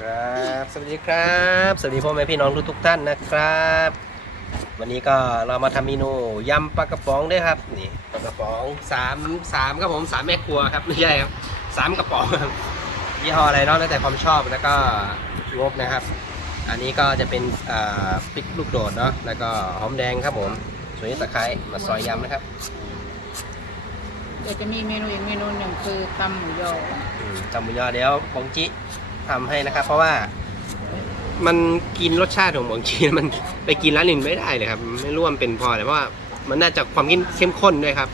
ครับสวัสดีครับ สวัสดีพ่อแม่พี่น้องทุกทุกๆท่านนะครับ วันนี้ก็เรามาทำเมนูยำปลากระป๋องด้วยครับนี่ปลากระป๋องสามสามครับผมสามแม่ครัวครับไม่ใช่ครับสามกระป๋องครับยี่ห้ออะไรเนาะแล้วแต่ความชอบแล้วก็งบนะครับ อันนี้ก็จะเป็นอ่าพริกลูกโดดเนาะแล้วก็หอมแดงครับผมส่วนนี้ตะไคร้มาซอยยำนะครับเดี๋ยวจะมีเมนูอีกเมนูหนึ่งคือตำหมูยออืมจำบุญยอเดี๋ยวบองจิ ทำให้นะครับ เพราะว่ามันกินรสชาติของบองจิมันไปกินร้านอื่นไม่ได้เลยครับ ไม่รู้ว่ามันเป็นเพราะอะไรเพราะว่ามันน่าจะความเข้มข้นด้วยครับ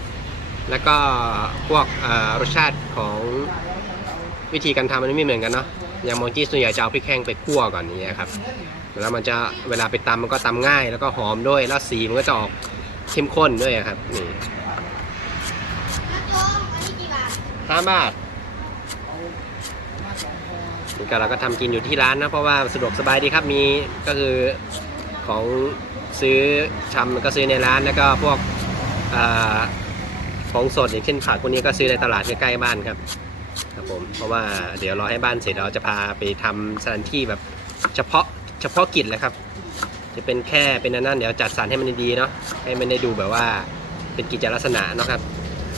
แล้วก็พวกเอ่อรสชาติของวิธีการทำมันไม่เหมือนกันเนาะอย่างบองจิส่วนใหญ่จะเอาพริกแห้งไปคั่วก่อนอย่างเงี้ยครับแล้วมันจะเวลาไปตำมันก็ตำง่าย แล้วก็หอมด้วยแล้วสีมันก็จะออกเข้มข้นด้วยครับนี่นักโยมอันนี้กี่บาทห้าบาท นี่ก็เราก็ทำกินอยู่ที่ร้านนะเพราะว่าสะดวกสบายดีครับมีก็คือของซื้อชำก็ซื้อในร้านแล้วก็พวกอของสดอย่างเช่นผักพวกนี้ก็ซื้อในตลาดใกล้ๆบ้านครับครับผมเพราะว่าเดี๋ยวรอให้บ้านเสร็จเราจะพาไปทำสถานที่แบบเฉพาะเฉพาะกิจเลยครับ จะเป็นแค่เป็นอันนั้นเดี๋ยวจัดสรรให้มันดีเนาะให้มันได้ดูแบบว่าเป็นกิจลักษณะเนาะครับ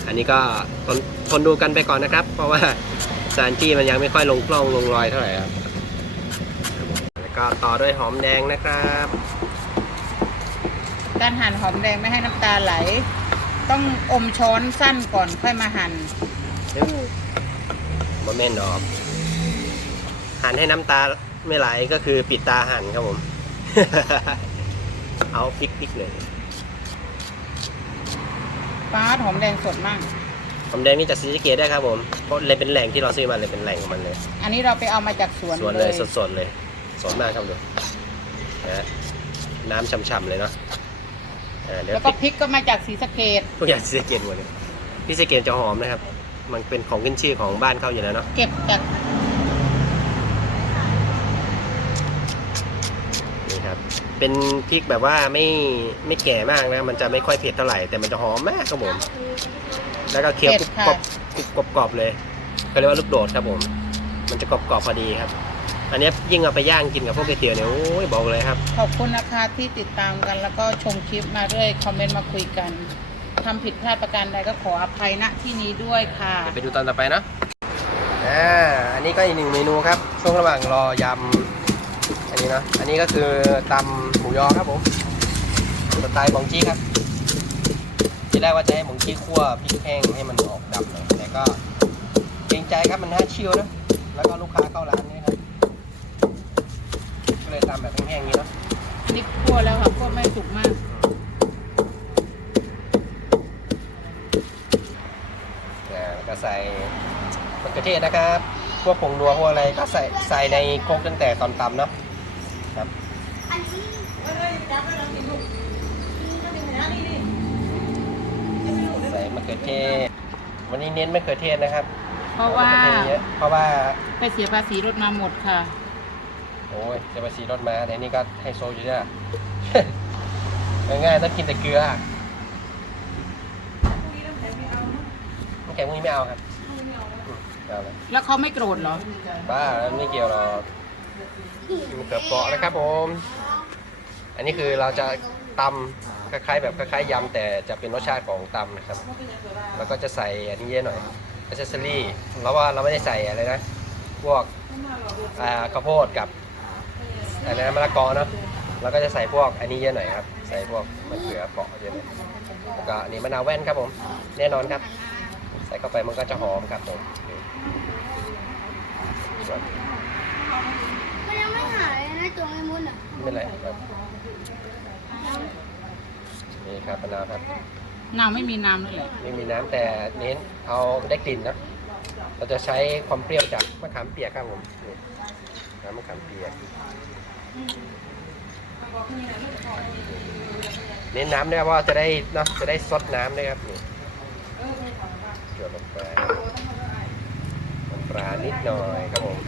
อันนี้ก็ทนทนดูกันไปก่อนนะครับ เพราะว่า สถานที่มันยังไม่ค่อยลงกล้องลงรอยเท่าไหร่ครับ แล้วก็ต่อด้วยหอมแดงนะครับ การหั่นหอมแดงไม่ให้น้ำตาไหล ต้องอมช้อนสั้นก่อนค่อยมาหั่นบะเม่นดอก หั่นให้น้ำตาไม่ไหลก็คือปิดตาหั่นครับผม เอาพริกๆเลยฟ้าหอมแดงสดมาก หอมแดงนี่จากซีสะเกตได้ครับผมเพราะเลยเป็นแหล่งที่เราซื้อมาเลยเป็นแหล่งของมันเลยอันนี้เราไปเอามาจากสวนสวนเลยสดๆเลยสดมากครับดูนะฮะน้ำช่ำๆเลยเนาะอ่าเดี๋ยวแล้วพก็ริกพริกก็มาจากศรีสะเกดทุกอย่างซีสะเกตหมดเลยพี่ซีสะเกตจะหอมนะครับ มันเป็นของขึ้นชื่อของบ้านเขาอยู่แล้วเนาะเก็บจากนี่ครับเป็นพริกแบบว่าไม่ไม่แก่มากนะมันจะไม่ค่อยเผ็ดเท่าไหร่แต่มันจะหอมมากครับผม แล้วก็เคี้ยวกรุบกรอบกรุบกรอบกรอบเลยเขาเรียกว่าลูกโดดครับผม มันจะกรอบกรอบพอดีครับ อันเนี้ยยิ่งเอาไปย่างกินกับพวกก๋วยเตี๋ยวเนี่ยโอ้ยบอกเลยครับ ขอบคุณนะคะที่ติดตามกันแล้วก็ชมคลิปมาเรื่อยคอมเมนต์มาคุยกันทำผิดพลาดประการใดก็ขออภัยณที่นี้ด้วยค่ะเดี๋ยวไปดูตอนต่อไปนะอ่าอันนี้ก็อีกหนึ่งเมนูครับ ช่วงระหว่างรอยำอันนี้เนอะอันนี้ก็คือตำหมูยอครับผมสไตล์บองจี้ครับที่ แรกว่าจะให้บองจี้คั่วพริกแห้งให้มันออกดำหน่อยแต่ก็เกรงใจครับมันน่าเชี่ยวนะแล้วก็ลูกค้าเข้าร้านนี่ครับก็เลยตำแบบแห้งๆนี้เนาะอันนี้คั่วแล้วค่ะคั่วไม่สุกมาก อ่าแล้วก็ใส่มะเขือเทศนะครับ พวกผงนัวพวกอะไรก็ใส่ใส่ในโครกตั้งแต่ตอนตำเนาะครับ อันนี้ ใส่มะเขือเทศ วันนี้เน้นมะเขือเทศนะครับเพราะว่า มะเขือเทศเยอะเพราะว่า ไปเสียภาษีรถมาหมดค่ะ โอ้ยจะไปสีรถมาแต่นี่ก็ไฮโซอยู่เนี่ย ง่ายๆต้องกินแต่เกลือน้ำแข็งพวกนี้ไม่เอาครับอืมไม่เอาเลยแล้วเขาไม่โกรธเหรอ บ้าแล้วไม่เกี่ยวหรอกมะเขือเปราะนะครับผม อันนี้คือเราจะตำ คล้ายๆแบบคล้ายๆยำแต่จะเป็นรสชาติของตำนะครับ แล้วก็จะใส่อันนี้เยอะหน่อยอ c เซสซอรี่แล้วว่าเราไม่ได้ใส่อะไรนะ พวกอ่าข้าวโพดกับอะไรนะมะละกอเนาะแล้วก็จะใส่พวกอันนี้เยอะหน่อยครับ ใส่พวกมะเขือเปราะเยอะหน่อยแล้วก็อันนี้มะนาวแว่นครับผม แน่นอนครับ ใส่เข้าไปมันก็จะหอมครับผมส่วนมันยังไม่หายเลยนะตัวไอ้มุนอะไม่เป็นไรครับ นี่ครับมะนาวครับน้ำไม่มีน้ำเลยแหละไม่มีน้ำแต่เน้นเอาได้กลิ่นนะเราจะใช้ความเปรี้ยวจากมะขามเปียกครับผมนี่น้ำมะขามเปียกเน้นน้ำด้วยเพราะว่าจะได้เนาะจะได้ซดน้ำด้วยครับนี่เกี่ยวลงไปน้ำปลานิดหน่อยครับผม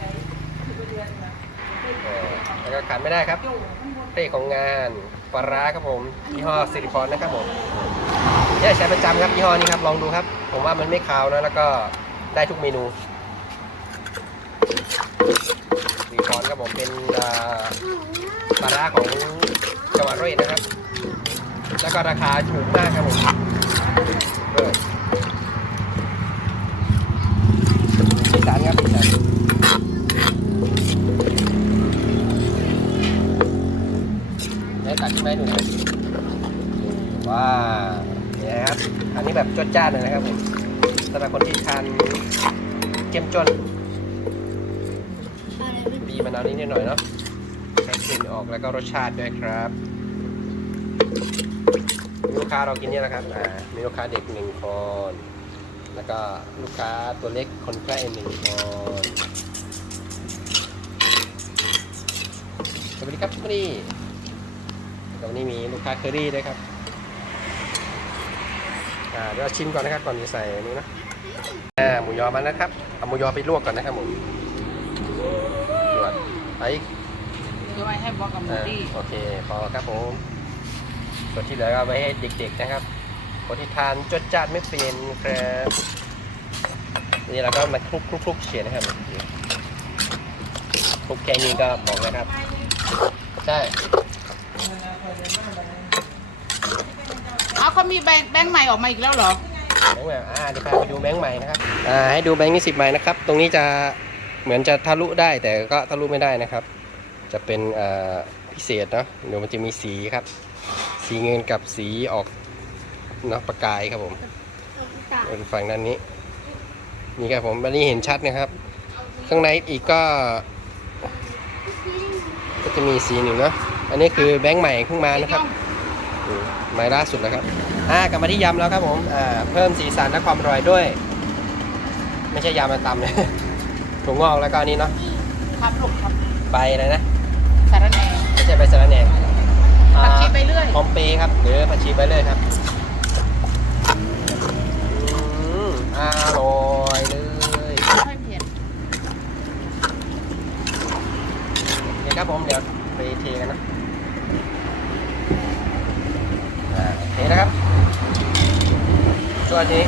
เออแล้วก็ขาดไม่ได้ครับเป้ของงาน ปลาร้าครับผมยี่ห้อซิลิคอนนะครับผมเนี่ยใช้ประจำครับยี่ห้อนี้ครับลองดูครับ ผมว่ามันไม่คาวนะแล้วก็ได้ทุกเมนูซิลิคอนครับผมเป็นปลาร้าของจังหวัดร้อยเอ็ดนะครับ แล้วก็ราคาถูกมากครับผมสีสันครับ ห้ดูหน่อยว้าเนี่ยครับ อันนี้แบบจดจ้านเลยนะครับผมสำหรับคนที่ทานเจ้มจนอะไรไม่บีมะนาวนิดหน่อยเนาะให้กลิ่นออกแล้วก็รสชาติด้วยครับลูกค้าเรากินเนี่ยนะครับอ่ามีลูกค้าเด็กหนึ่งคน แล้วก็ลูกค้าตัวเล็กคนใกล้หนึ่งคนสวัสดีครับคุณนี่ ตรงนี้มีลูกค้าเคอรี่ด้วยครับอ่าเดี๋ยวเราชิมก่อนนะครับก่อนจะใส่อันนี้นะอ่าหมูยอมานะครับเอาหมูยอไปลวกก่อนนะครับผมลวกไปเดี๋ยวไว้ให้บอกกับหมูอ่าดี้โอเคพอครับผมส่วนที่เหลือก็เอาไว้ให้เด็กๆนะครับคนที่ทานจดจัดไม่เป็นครับนี่เราก็มาคลุกคลุกคลุกเฉียดนะครับคลุกแค่นี้ก็บอกนะครับใช่ เอาเขามีแบงค์แบงค์ใหม่ออกมาอีกแล้วเหรอ แบงค์ใหม่อ่าเดี๋ยวพาไปดูแบงค์ใหม่นะครับ อ่าให้ดูแบงค์ยี่สิบใบนะครับ ตรงนี้จะเหมือนจะทะลุได้แต่ก็ทะลุไม่ได้นะครับ จะเป็นเอ่อพิเศษเนาะเดี๋ยวมันจะมีสีครับ สีเงินกับสีออกเนาะประกายครับผมตาเป็นฝั่งด้านนี้ นี่ครับผมอันนี้เห็นชัดนะครับ ข้างในอีกก็ ก็จะมีสีหนึ่งเนาะ อันนี้คือแบงค์ใหม่เพิ่งมานะครับอืมใหม่ล่าสุดแล้วครับอ่ากลับมาที่ยำแล้วครับผมอ่าเพิ่มสีสันและความอร่อยด้วย ไม่ใช่ยำมาตำเลยถั่วงอกแล้วก็อันนี้เนาะครับลูกครับใบอะไรนะสารแหน่ไม่ใช่ใบสะระแหน่อ่าผักชีไปเรื่อยหอมเปรย์ครับหรือผักชีไปเลยครับอืมอร่อยเลยไม่ค่อยเผ็ดเดี๋ยวครับผมเดี๋ยวไปเทกันนะ อ่าเทนะครับส่วนนี้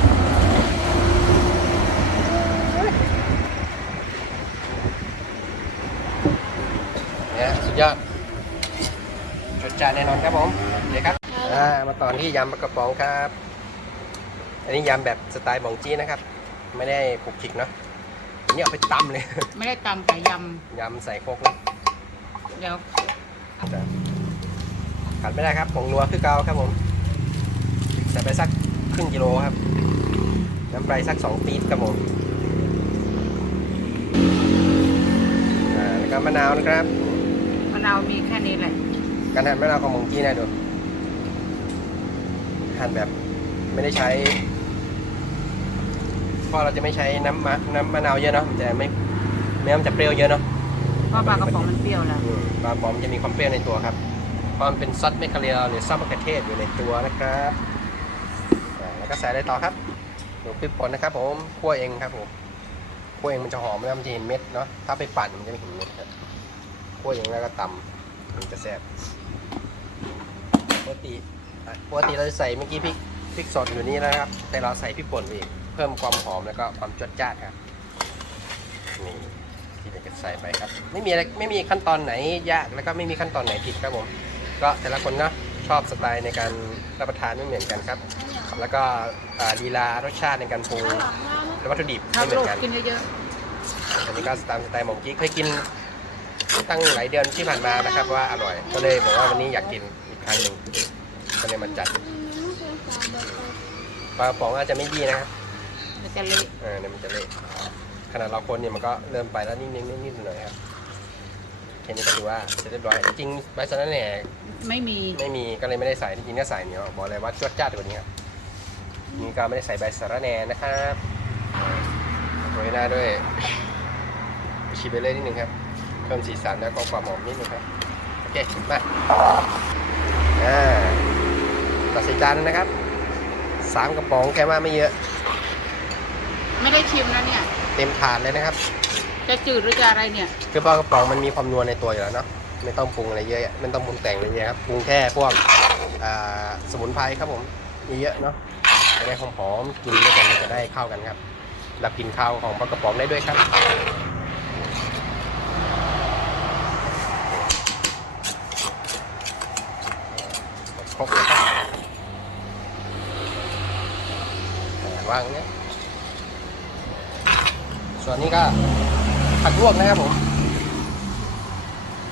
เนี่ยสุดยอดจดจานแน่นอนครับผมเดี๋ยวครับอ่ามาตอนที่ยำปลากระป๋องครับ อันนี้ยำแบบสไตล์บองจี้นะครับ ไม่ได้คลุกคลิกเนาะอันนี้เอาไปตำเลย ไม่ได้ตำแต่ยยำใส่โครกเลยำเดี๋ยวขาดไม่ได้ครับผงนัวคือเกาครับผม ใส่ไปสักครึ่งกิโลครับน้ำปลาสักสองปี๊บครับผมอ่าแล้วก็มะนาวนะครับ มะนาวมีแค่นี้แหละ การหั่นมะนาวของมงกี้นะดู หั่นแบบไม่ได้ใช้เพราะเราจะไม่ใช้น้ำมะน้ำมะนาวเยอะเนาะมันจะไม่ไม่งั้นมันจะเปรี้ยวเยอะเนาะเพราะปลากระป๋องมันเปรี้ยวแล้วอืมปลาปอมจะมีความเปรี้ยวในตัวครับเพราะมันเป็นซอสเมคคาเรียหรือซอสมะเขือเทศอยู่ในตัวนะครับอ่า แล้วก็ใส่อะไรต่อครับหนูพริกป่นนะครับ ผมคั่วเองครับผมคั่วเองมันจะหอมแล้วมันจะเห็นเม็ดเนาะถ้าไปปั่นมันจะไม่เห็นเม็ดครับคั่วเองแล้วก็ตำมันจะแซ่บปกติปกติเราจะใส่เมื่อกี้พริกพริกสดอยู่นี่นะครับ แต่เราใส่พริกป่นไปอีกเพิ่มความหอมแล้วก็ความจดจ้านครับนี่ที่เราจะใส่ไปครับ ไม่มีอะไรไม่มีขั้นตอนไหนยากแล้วก็ไม่มีขั้นตอนไหนผิดครับผม ก็แต่ละคนเนาะชอบสไตล์ในการรับประทานไม่เหมือนกันครับ แล้วก็อ่าลีลารสชาติในการปรุงและวัตถุดิบครัไม่บเหมืลูอกนกันกินเยอะอันนี้ก็ตามสไตล์หมองกี้เคยกินตั้งหลายเดือนที่ผ่านมานะครับว่าอร่อย ก็เลยบอกว่าวันนี้อยากกินอีกครั้งหนึ่งก็เลยมาจัดปลากระป๋องอาจจะไม่ดีนะครับๆมันจะเละเออเนี่ยมันจะเละขนาดเราคนเนี่ยมันก็เริ่มไปแล้วนิดนิดนิดนิดหน่อยครับแค่นี้ก็ถือว่าเสร็จเรียบร้อยจริงๆใบสะระแหน่ไม่มีไม่มีก็เลยไม่ได้ใส่จริงๆก็ใส่เนี่ยบอกเลยว่าจวดจ้าดกว่านี้ครับ นี่ก็ไม่ได้ใส่ใบสะระแหน่นะครับโรยหน้าด้วยชีไปเลยนิดนึงครับ เพิ่มสีสันแล้วก็ความหอมนิดนึงครับ โอเค มาอ่าตัดใส่จานนะครับสามกระป๋องแค่ว่าไม่เยอะ ไม่ได้ชิมนะเนี่ย เต็มถาดเลยนะครับ จะจืดหรือจะอะไรเนี่ยคือปลากระป๋องมันมีความนัวในตัวอยู่แล้วเนาะไม่ต้องปรุงอะไรเยอะไม่ต้องปรุงแต่งอะไรเยอะครับปรุงแค่พวกอ่าสมุนไพรครับผมมีเยอะเนาะ จะได้หอมๆกินด้วยกันจะได้เข้ากันครับรับกินข้าวของปลากระป๋องได้ด้วยครับครบวางเนี้ยส่วนนี้ก็ผักลวกนะครับผม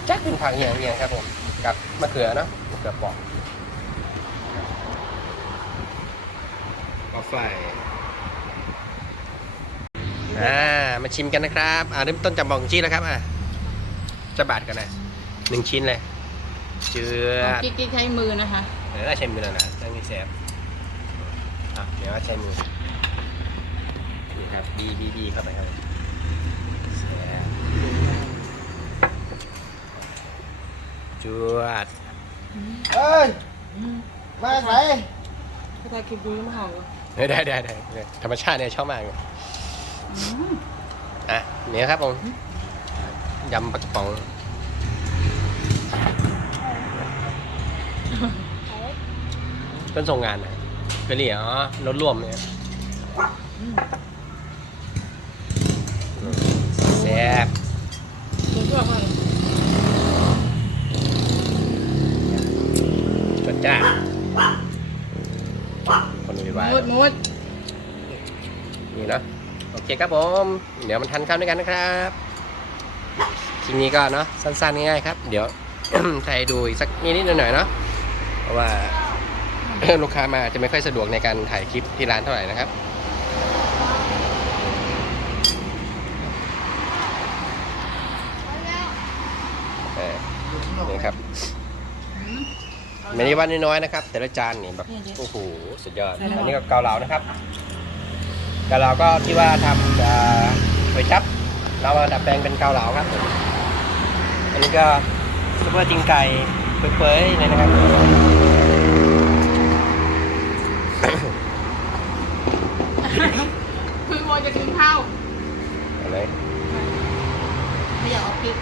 แจ็คเป็นผักเหี่ยงๆครับผมกับมะเขือนะมะเขือปอก กาแฟอ่ามาชิมกันนะครับอ่าเริ่มต้นจากบองจี้แล้วครับอะจะบาดกันนะหนึ่งชิ้นเลย เจือดกิ๊กกิ๊กใช้มือนะคะเดี๋ยวใช้มือแล้วนะตั้งนี่แสบอะเดี๋ยวใช้มือนี่ครับบีบีบีเข้าไปครับแสบจวดเอ้ยมาใส่พี่ตาคิดดูยังไม่หอมเลย ได้ได้ได้ได้ธรรมชาติเนี่ยชอบมากเลยอะเนี่ยครับผมยำปลากระป๋องต้นส่งงานนะกะเหรี่ยอ๋อรถร่วมเนี่ยแซ่บ ตัวชอบมากเลย จดจ้าคนดูดีว่า มุดมุด นี่เนาะ โอเคครับผม เดี๋ยวมันทันข้าวด้วยกันนะครับคลิปนี้ก็เนาะสั้นๆง่ายๆครับ เดี๋ยวใส่ดูอีกสักนิดๆหน่อยๆเนาะเพราะว่าลูกค้ามาจะไม่ค่อยสะดวกในการถ่ายคลิปที่ร้านเท่าไหร่นะครับนี่ครับไม่ได้ว่าน้อยๆนะครับ แต่ละจานนี่แบบโอ้โหสุดยอด อันนี้ก็เกาเหลานะครับ เกาเหลาก็ที่ว่าทำเอ่อก๋วยจับ เรามาดัดแปลงเป็นเกาเหลาครับ อันนี้ก็ซุปเปอร์จิงไก่เปื่อยๆเลยนะครับคือโมจะกินข้าวอะไรไม่อยากเอาพริก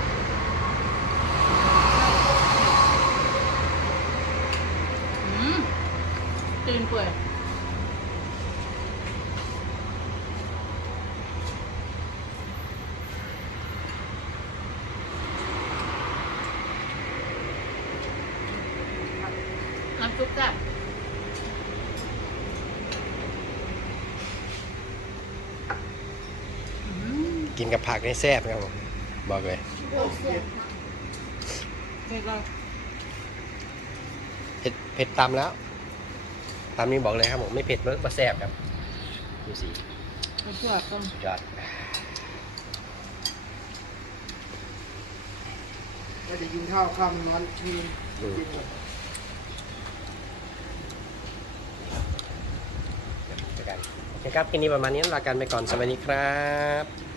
อืมตีนเปื่อย ซุปแซ่บอืมกินกับผักนี่แซ่บครับผมบอกเลยเผ็ดเลยเผ็ดเผ็ดตำแล้วตำนี้บอกเลยครับผมไม่เผ็ดเมื่อแซ่บครับดูสิเผ็ดเผือกต้มยอดก็จะกินข้าวข้ามนอนกินอืมกินหมด เจอกั นโอเคครับคลิปนี้ประมาณนี้ลากันไปก่อนสวัสดีครับ